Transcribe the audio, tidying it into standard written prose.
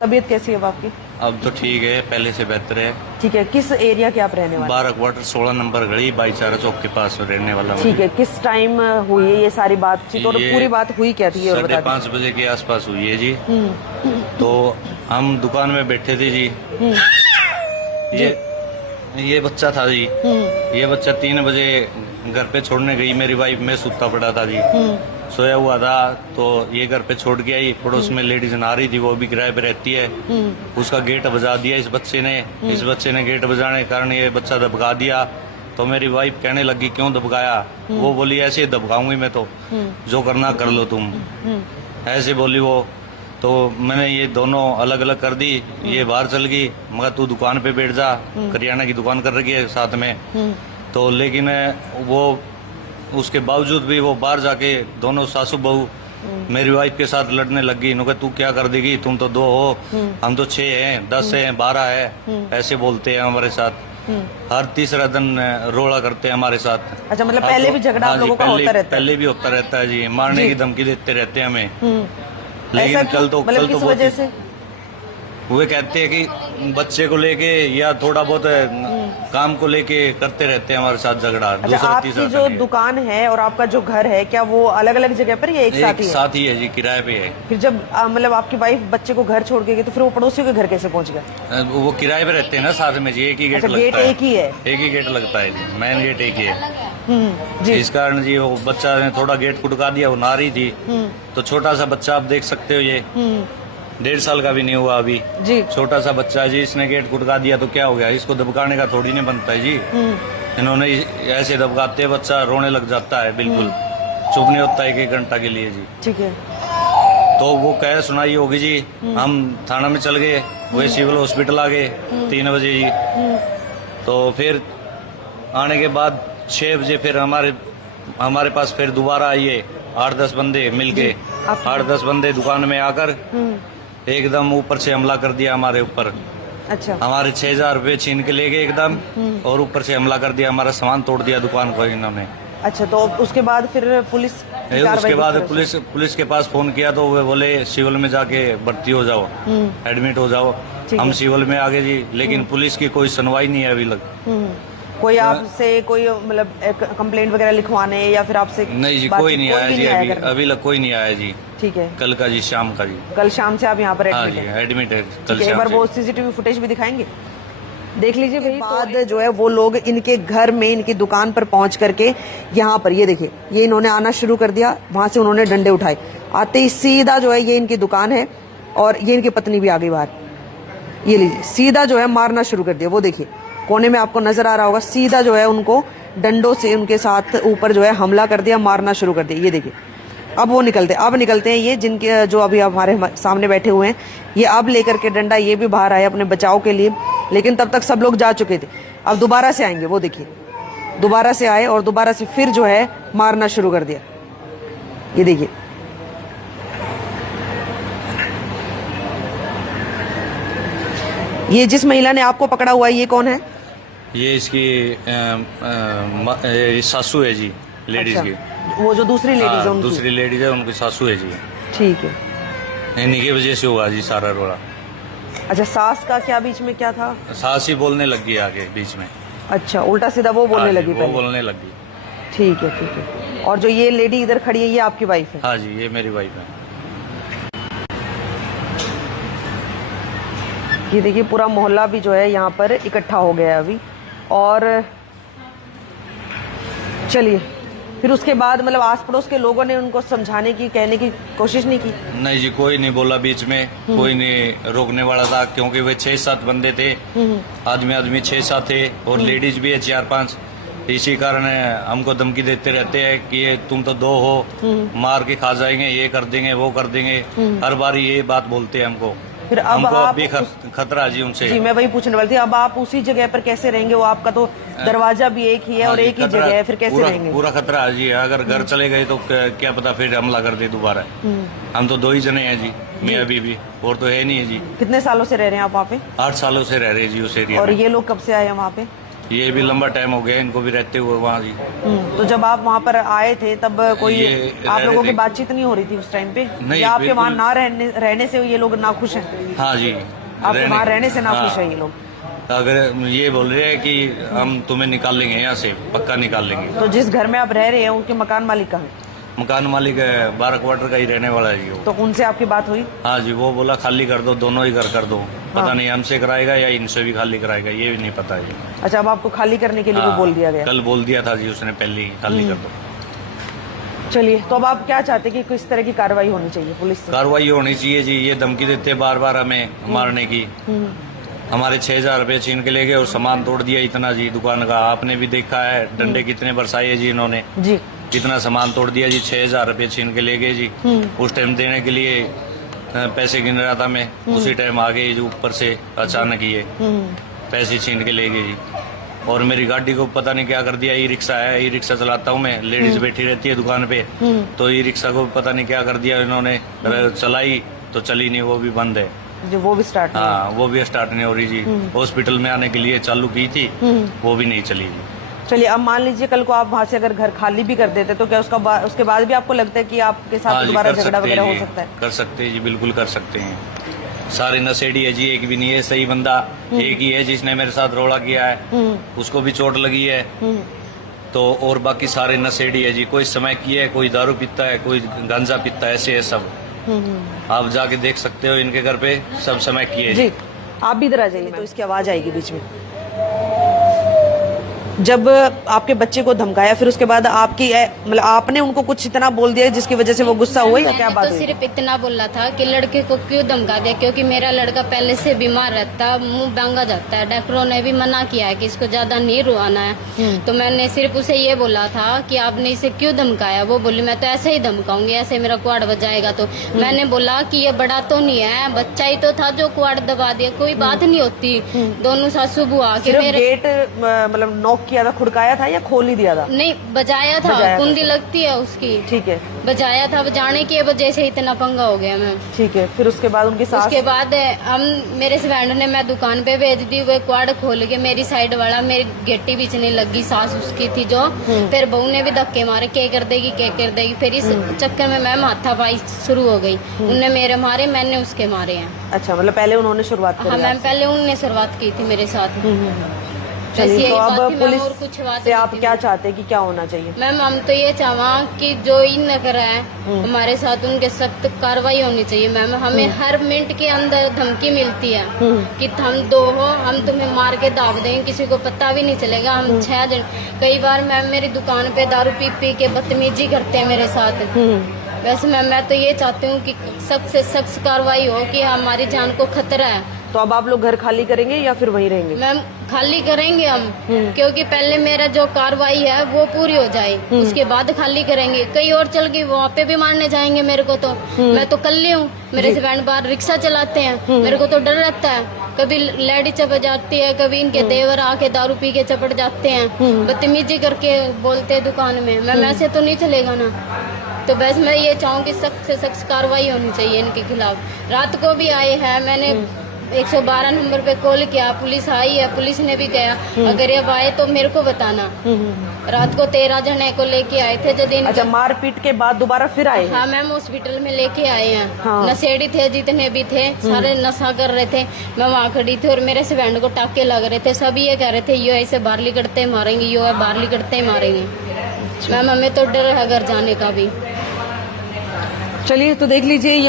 तबीयत कैसी है अब आपकी? अब तो ठीक है, पहले से बेहतर है। ठीक है, किस एरिया के आप रहने वाले? 12 क्वार्टर 16 नंबर गली भाईचारा चौक के पास रहने वाला हूँ। ठीक है, किस टाइम हुई है ये सारी बातचीत और ये पूरी बात हुई क्या थी ये और बता 5:30 बजे के आसपास हुई है जी। दीजिए। तो हम दुकान में बैठे थे जी। ये बच्चा था जी। ये बच्चा 3 बजे घर पे छोड़ने गई मेरी वाइफ, मैं सुता पड़ा था जी, सोया हुआ था। तो ये घर पे छोड़ के आई, पड़ोस में लेडीज नहा रही थी, वो भी किराए पे रहती है। उसका गेट बजा दिया इस बच्चे ने गेट बजाने के कारण ये बच्चा दबका दिया। तो मेरी वाइफ कहने लगी क्यों दबकाया? वो बोली ऐसे ही दबकाऊंगी मैं तो, जो करना कर लो तुम, ऐसे बोली वो। तो मैंने ये दोनों अलग अलग कर दी। ये बाहर चल गई, मगर तू दुकान पे बैठ जा, करियाना की दुकान कर रखी है साथ में। तो लेकिन वो उसके बावजूद भी वो बाहर जाके दोनों सासू बहू मेरी वाइफ के साथ लड़ने लग गई। इन्होंने तू क्या कर देगी, तुम तो 2 हो, हम तो 6 हैं, 10 हैं, 12 है, ऐसे बोलते हैं हमारे साथ। हर तीसरा दिन रोड़ा करते हैं हमारे साथ। अच्छा, मतलब पहले भी झगड़ा आप लोगों का होता रहता है? पहले भी होता रहता है जी, मारने की धमकी देते रहते हैं हमें। ऐसा लेकिन क्यों? कल तो किस वजह से? वो कहते हैं कि बच्चे को लेके या थोड़ा बहुत काम को लेके करते रहते हैं हमारे साथ झगड़ा। अच्छा, दूसरा आपकी तीसरा जो दुकान है और आपका जो घर है, क्या वो अलग अलग जगह पर या एक साथ ही है? साथ ही है जी, किराए पे है। फिर जब मतलब आपकी वाइफ बच्चे को घर छोड़ के गई तो फिर वो पड़ोसियों के घर कैसे पहुंच गया? वो किराए पे रहते हैं ना साथ में जी, एक ही गेट अच्छा, लगता गेट है। एक ही है? एक ही गेट लगता है जी, मेन गेट एक ही है। जी। इस कारण जी वो बच्चा ने थोड़ा गेट कुटका दिया, वो नारी थी। तो छोटा सा बच्चा आप देख सकते हो, ये 1.5 साल का भी नहीं हुआ अभी जी। छोटा सा बच्चा जी, इसने गेट कुटका दिया तो क्या हो गया? इसको दबकाने का थोड़ी नहीं बनता है जी। इन्होंने ऐसे दबकाते बच्चा रोने लग जाता है, बिल्कुल चुप नहीं होता 1-1 घंटा के लिए जी। ठीक है। तो वो कह सुनाई होगी जी। हम थाना में चल गए, वही सिविल हॉस्पिटल आ गए 3 बजे जी। तो फिर आने के बाद 6 बजे फिर हमारे पास फिर दोबारा आइए 8-10 बंदे मिलके। 8-10 बंदे दुकान में आकर एकदम ऊपर से हमला कर दिया हमारे ऊपर। अच्छा। हमारे 6,000 रुपये छीन के ले गए एकदम, और ऊपर से हमला कर दिया, हमारा सामान तोड़ दिया दुकान को इन्होंने। अच्छा, तो उसके बाद फिर पुलिस उसके बाद पुलिस के पास फोन किया तो वे बोले सिविल में जाके भर्ती हो जाओ, एडमिट हो जाओ। हम सिविल में आ गए जी, लेकिन पुलिस की कोई सुनवाई नहीं है अभी तक। कोई आपसे कोई मतलब कंप्लेंट वगैरह लिखवाने या फिर आपसे? नहीं जी, कोई नहीं आया जी, अभी तक कोई नहीं आया जी। ठीक है। कल का जी, शाम का जी। कल शाम से आप यहाँ पर हाँ जी, एडमिट है कल एक बार वो सीसीटीवी फुटेज भी दिखाएंगे, देख लीजिए भाई। बाद जो है वो लोग इनके घर में, इनकी दुकान पर पहुंच करके यहाँ पर ये देखिए, ये इन्होंने आना शुरू कर दिया। वहां से उन्होंने डंडे उठाए, आते ही सीधा जो है ये इनकी दुकान है और ये इनकी पत्नी भी आ गई बाहर। ये लीजिए, सीधा जो है मारना शुरू कर दिया। वो देखिए कोने में आपको नजर आ रहा होगा, सीधा जो है उनको डंडों से उनके साथ ऊपर जो है हमला कर दिया, मारना शुरू कर दिया। ये देखिए अब वो निकलते हैं ये जिनके जो अभी हमारे सामने बैठे हुए हैं, ये अब लेकर के डंडा ये भी बाहर आए अपने बचाव के लिए, लेकिन तब तक सब लोग जा चुके थे। अब दोबारा से आएंगे, वो देखिए दोबारा से आए और दोबारा से फिर जो है मारना शुरू कर दिया। ये देखिए ये जिस महिला ने आपको पकड़ा हुआ है ये कौन है? ये इसकी सासू है जी, लेडीज अच्छा, की। वो जो दूसरी लेडीज है उनकी? दूसरी लेडीज है, उनकी सासू है जी। ठीक है। इन्हीं की वजह से हुआ जी सारा रोड़ा। अच्छा, सास का क्या बीच में क्या था? सास ही बोलने लग गई आगे बीच में। अच्छा, उल्टा सीधा वो बोलने लगी वो पहले? बोलने लगी। ठीक है। और जो ये लेडी इधर खड़ी है ये आपकी वाइफ है? हाँ जी, ये मेरी वाइफ है। ये देखिए पूरा मोहल्ला भी जो है यहाँ पर इकट्ठा हो गया है अभी। और चलिए फिर उसके बाद मतलब आस पड़ोस के लोगों ने उनको समझाने की, कहने की कोशिश नहीं की? नहीं जी, कोई नहीं बोला बीच में, कोई नहीं रोकने वाला था, क्योंकि वे 6-7 बंदे थे। आदमी 6-7 थे और लेडीज भी है 4-5। इसी कारण हमको धमकी देते रहते हैं कि ये तुम तो 2 हो, मार के खा जाएंगे, ये कर देंगे, वो कर देंगे। हर बार ये बात बोलते हैं हमको। फिर अब हमको आप अभी खतरा है जी उनसे। जी, मैं वही पूछने वाली थी, अब आप उसी जगह पर कैसे रहेंगे? वो आपका तो दरवाजा भी एक ही है और एक ही जगह है, फिर कैसे रहेंगे? पूरा खतरा है जी, अगर घर चले गए तो क्या पता फिर हमला कर दे दोबारा। हम तो 2 ही जने हैं जी, मैं अभी भी, और तो है नहीं है जी। कितने सालों से रह रहे हैं आप वहाँ पे? 8 सालों से रह रहे हैं जी उस एरिया और में। ये लोग कब से आए हैं वहाँ पे? ये भी लंबा टाइम हो गया इनको भी रहते हुए वहाँ जी। तो जब आप वहाँ पर आए थे तब कोई ये आप लोगों की थे। बातचीत नहीं हो रही थी उस टाइम पे? नहीं, या आपके बिल्कुल। वहाँ ना रहने से ये लोग नाखुश हैं? हाँ जी, आपके वहाँ रहने से नाखुश हाँ। है ये लोग? अगर ये बोल रहे हैं कि हम तुम्हें निकाल लेंगे यहाँ से, पक्का निकाल लेंगे। तो जिस घर में आप रह रहे हैं उनके मकान मालिक कहाँ है? मकान मालिक 12 क्वार्टर का ही रहने वाला है जी वो। तो उनसे आपकी बात हुई? हाँ जी, वो बोला खाली कर दो, दोनों ही घर कर दो। पता नहीं हमसे कराएगा या इनसे भी खाली कराएगा, ये भी नहीं पता है जी। अच्छा, अब आपको खाली करने के लिए वो हाँ, बोल दिया गया? कल बोल दिया था जी उसने पहले ही, खाली कर दो। चलिए, तो अब आप क्या चाहते हैं कि किस तरह की कार्रवाई होनी चाहिए पुलिस से? कार्रवाई होनी चाहिए जी। ये धमकी देते बार बार हमें मारने की। हमारे 6,000 रुपये छीन के ले गए और सामान तोड़ दिया इतना जी दुकान का। आपने भी देखा है डंडे कितने बरसाए जी इन्होंने, जी। कितना सामान तोड़ दिया जी। 6,000 रुपये छीन के ले गए जी। उस टाइम देने के लिए पैसे गिन रहा था मैं, उसी टाइम आ गए जी ऊपर से अचानक ये पैसे छीन के ले गए जी। और मेरी गाड़ी को पता नहीं क्या कर दिया। ई रिक्शा है, ई रिक्शा चलाता हूँ मैं, लेडीज बैठी रहती है दुकान पे, तो ई रिक्शा को पता नहीं क्या कर दिया इन्होंने। चलाई तो चली नहीं, वो भी बंद है। जो वो भी स्टार्ट नहीं हाँ, वो भी स्टार्ट नहीं हो रही जी। हॉस्पिटल में आने के लिए चालू की थी, वो भी नहीं चली जी। चलिए, अब मान लीजिए कल को आप वहाँ से अगर घर खाली भी कर देते तो क्या उसके बाद भी आपको लगता है कि आपके साथ हाँ जी, दोबारा कर झगड़ा सकते वगैरह हैं हो जी, सकता है? कर सकते हैं जी, बिल्कुल कर सकते हैं। सारे नशेड़ी है जी, एक भी नहीं है सही बंदा। एक ही है जिसने मेरे साथ रोड़ा किया है, उसको भी चोट लगी है। तो और बाकी सारे नशेड़ी है जी। कोई समय की है, कोई दारू पीता है, कोई गांजा पीता है, ऐसे है सब। आप जाके देख सकते हो इनके घर पे सब समय की है जी। आप भी इधर आ जाइए, तो इसकी आवाज आएगी बीच में। जब आपके बच्चे को धमकाया, फिर उसके बाद आपकी मतलब आपने उनको कुछ इतना बोल दिया जिसकी वजह से वो गुस्सा हुआ या क्या बात तो हुई? सिर्फ इतना बोला था कि लड़के को क्यों धमका दिया, क्योंकि मेरा लड़का पहले से बीमार रहता, मुंह बांगा जाता है। डॉक्टरों ने भी मना किया है कि इसको ज्यादा नहीं रुआना है। तो मैंने सिर्फ उसे ये बोला था कि आपने इसे क्यों धमकाया। वो बोली मैं तो ऐसे ही धमकाऊंगी, ऐसे मेरा कुआड़ बजाएगा। तो मैंने बोला कि ये बड़ा तो नहीं है, बच्चा ही तो था जो कुआड़ दबा दिया, कोई बात नहीं होती। दोनों सासू बुआ के सिर्फ मेरे गेट मतलब नॉक किया था, खुड़काया था या खोल ही दिया था? नहीं, बजाया था, कुंडी लगती है उसकी, ठीक है, बजाया था। बजाने की वजह से इतना पंगा हो गया मैम। ठीक है। फिर उसके बाद उनकी सास? उसके बाद हम मेरे हस्बैंड ने मैं दुकान पे भेज दी, वो क्वाड खोल के मेरी साइड वाला मेरी गेटी बीचने लगी। सास उसकी थी जो, फिर बहू ने भी धक्के मारे, क्या कर देगी क्या कर देगी। फिर इस चक्कर में मैम हाथापाई शुरू हो गई। उनने मेरे मारे, मैंने उसके मारे हैं। अच्छा, मतलब पहले उन्होंने शुरुआत करी? हाँ मैम, पहले उनने शुरुआत की थी मेरे साथ। चलिए, तो अब पुलिस और कुछ बात से आप नहीं थी। क्या चाहते हैं कि क्या होना चाहिए? मैम हम तो ये चाहवा कि जो इन नगर है हमारे साथ, उनके सख्त कार्रवाई होनी चाहिए। मैम हमें हर मिनट के अंदर धमकी मिलती है कि हम दो हो, हम तुम्हें मार के दाग देंगे, किसी को पता भी नहीं चलेगा। हम 6 जन, कई बार मैम मेरी दुकान पे दारू पी पी के बदतमीजी करते हैं मेरे साथ। वैसे मैम मैं तो ये चाहती हूँ कि सख्त से सख्त कार्रवाई हो कि हमारी जान को खतरा है। तो अब आप लोग घर खाली करेंगे या फिर वहीं रहेंगे? मैम खाली करेंगे हम, क्योंकि पहले मेरा जो कार्रवाई है वो पूरी हो जाए, उसके बाद खाली करेंगे। कहीं और चल गई वहाँ पे भी मारने जाएंगे मेरे को। तो मैं तो कल्ली हूँ, मेरे हस्बैंड बाहर रिक्शा चलाते हैं, मेरे को तो डर रहता है। कभी लेडी चपट जाती है, कभी इनके देवर आके दारू पी के चपट जाते हैं, बदतमीजी करके बोलते हैं दुकान में। मैम ऐसे तो नहीं चलेगा ना। तो बस मैं ये चाहूँ कि सख्त से सख्त कार्रवाई होनी चाहिए इनके खिलाफ। रात को भी आए हैं, मैंने 112 नंबर पे कॉल किया, पुलिस आई है, पुलिस ने भी कहा अगर अब आए तो मेरे को बताना। रात को 13 जने को लेके आए थे जब अच्छा, मारपीट के बाद दोबारा फिर आए? हाँ मैम, हॉस्पिटल में लेके आए हैं। हाँ। नशेड़ी थे जितने भी थे, सारे नशा कर रहे थे। मैं वहाँ खड़ी थी और मेरे हस्बैंड को टाके लग रहे थे। सब ये कह रहे थे यो ऐसे बाहर लिकड़ते मारेंगे, यो है बाहर लिकड़ते मारेंगे। मैम हमें तो डर है घर जाने का भी। चलिए, तो देख लीजिए ये